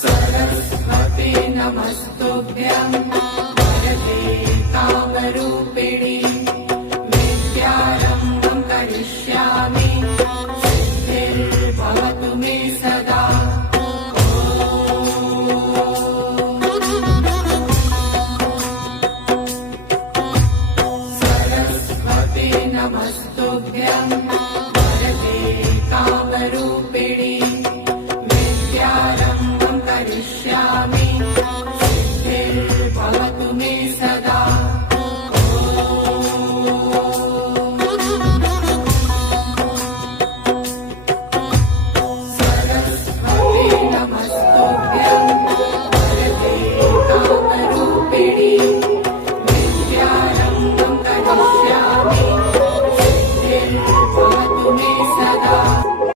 सरस्वती नमस्तुभ्यं वरदे कामरूपिणि विद्यारम्भं करिष्यामि सिद्धिर्भवतु मे सदा। सरस्वती नमस्तुभ्यं वरदे कामरूपिणि